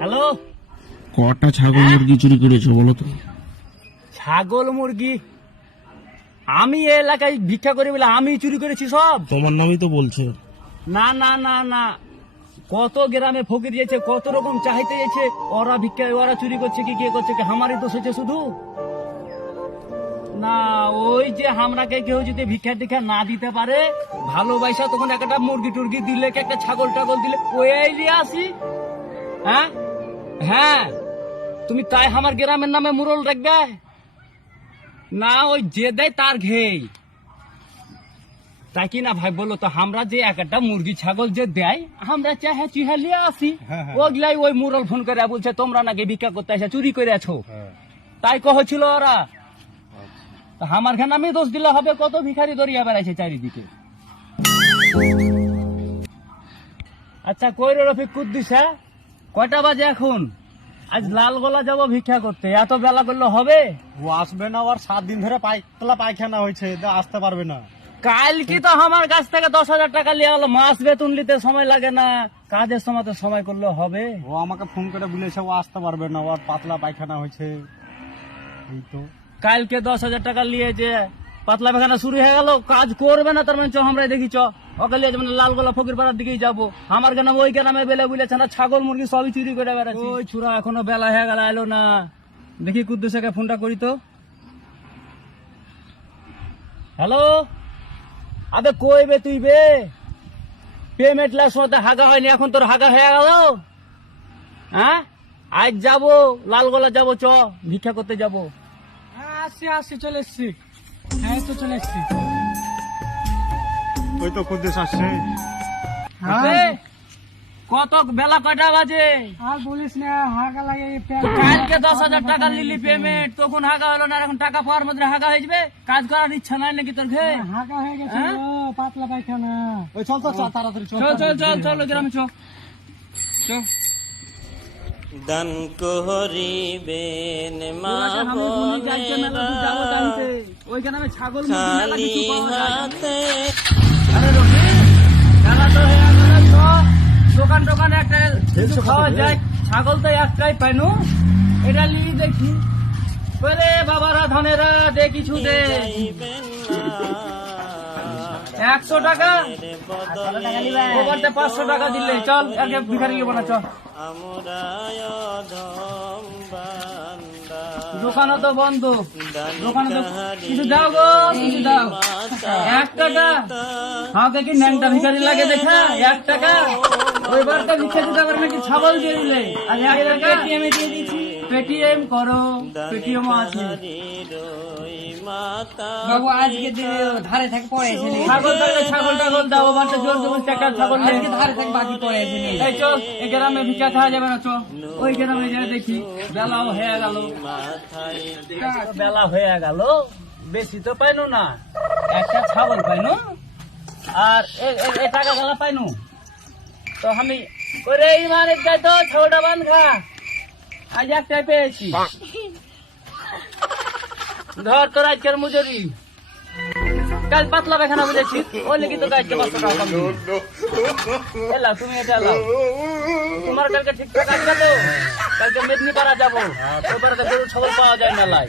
Hello, কটা ছাগল মুরগি চুরি করেছো বলো তো? ছাগল মুরগি আমি এই এলাকায় ভিক্ষা করি বলে আমি চুরি করেছি সব? তোমার নামই তো বলছে। না না না না, কত গ্রামে ফকির যাচ্ছে, কত রকম চাইতে যাচ্ছে, ওরা ভিক্ষা ওরা চুরি করছে কি কে করছে কি আমারই দোষ হচ্ছে শুধু? না, ওই যে আমরাকে কেউ যদি ভিক্ষা টিক্ষা না দিতে পারে ভালোবাসা তখন একটা মুরগি টুরগি দিলে কি একটা ছাগল টাগল দিলে ওই নিয়ে আসি। হ্যাঁ হ্যাঁ, তুমি তাই আমার গ্রামের নামে মুরল রাখবে না? ওই যে দেয় তার ঘেই তাই কি না ভাই বলো তো? আমরা যে একটা মুরগি ছাগল যে দেয় আমরা চাহে চিহা লিয়ে আসি, ওগুলাই ওই মুরল ফোন করে বলছে তোমরা নাকি ভিক্ষা করতে আসে চুরি করে আছো, তাই কহছিল ওরা। তা আমার খান আমি দোষ দিলে হবে? কত ভিখারি দরিয়া বেড়াইছে চারিদিকে। আচ্ছা কই রে রফিক কুদ্দুস, হ্যাঁ কয়টা বাজে এখন? আজ লালগোলা যাবো ভিক্ষা করতে, এত বেলা করলে হবে? ও আসবে না, ওর 7 দিন ধরে পায়খানা হয়েছে, আসতে পারবে না। কাল কি তো আমার কাছ থেকে 10,000 টাকা লিয়ে গেলো, মাস বেতন নিতে সময় লাগে না, কাজের সময় তো সময় করলে হবে। ও আমাকে ফোন করে বলেছে ও আসতে পারবে না, ওর পাতলা পায়খানা হয়েছে। এই তো কালকে 10,000 টাকা নিয়ে যে পাতলা পায়খানা শুরু হয়ে গেল, কাজ করবে না তার মানে? চ আমরা দেখি চ ওকে মানে লালগোলা ফকির পাড়ার দিকেই যাবো। আমার কেন ওই গ্রামে বেলা বুলেছে না, ছাগল মুরগি সবই চুরি করে বেড়াচ্ছে। ওই ছুরা এখনো বেলা হয়ে গেল এলো না, দেখি কুদ্দুসকে ফোনটা করি তো। হ্যালো, আবে কই বে তুই বে? পেমেন্ট লাস্ট মধ্যে হাগা হয়নি, এখন তোর হাগা হয়ে গেল? হ্যাঁ আজ যাবো লালগোলা যাবো, চ ভিক্ষা করতে যাবো। আসছি চলে এসছি। হ্যাঁ তো চলে এসছি। ওই তো কুদ্দুস আসছে। কত বেলা কয়টা বাজে? আর বলিস না, হাগা লাগে। কালকে 10,000 টাকা নিলি পেমেন্ট, তখন হাগা হলো না, এখন টাকা পাওয়ার মধ্যে হাগা হয়ে যাবে? কাজ করার ইচ্ছা নাই নাকি তোর? ঘে হাগা হয়ে গেছে হ্যাঁ? পাতলা পায়খানা। ওই চল তো, তাড়াতাড়ি চল। চল চল চল চল গ্রামে চ। দান করিবেন মা ওই গ্রামে ছাগল খালি হাতে। দোকান টোকানে একটা কিছু খাওয়া যায়, ছাগল তো একটাই পাইনু, এটা লিয়ে দেখি। বলে বাবারা ধানেরা দে কিছু দে। 100 টাকা ওভারতে 500 টাকা দিলে চল, আগে ভিখারি গেবো না, চল। দোকানও তো বন্ধ, দোকানে তো কিছু দাও গো, কিছু দাও। 1 টাকা আমাকে কি ন্যাংটা ভিখারি লাগে দেখা? 1 টাকা ওইবার তো ভিক্ষা দিতে পারে নাকি? ছাগল দিয়ে দিলে আর 1 টাকা পেটিএম দিয়ে দিচ্ছি। পেটিএম করো, পেটিএম আছে। বাবু আজকে ধারে থেকে পড়ে এসে ছাগল থাকলে ছাগল টাগল দাও, বাড়িতে জোর জবরদস্তি একটা ছাগল নেই। আজকে ধারে থেকে বাকি পড়ে এসে নেই। এই চল, এই গ্রামে ভিক্ষা খাওয়া যাবে না, চল ওই গ্রামে যা দেখি। বেলাও হয়ে গেল, বেলা হয়ে গেল, বেশি তো পাইনু না, একটা ছাগল পাইনু আর এই টাকা গলা পাইনু। তো আমি করে ইমানের যাই তো ছাগলটা বান্ধ খা, আজ একটাই পেয়েছি। ধর তোর আজকের মজুরি, কাল পাতলা পায়খানা বুঝেছি, ওই লেগে তো আজকে 500 টাকা কম দিলি। এলা তুমি এটা এলাও, তোমার কালকে ঠিকঠাক আসবে তো? কালকে মেদিনীপাড়া যাবো, ওই পাড়াতে গরু ছাগল পাওয়া যায় মেলায়।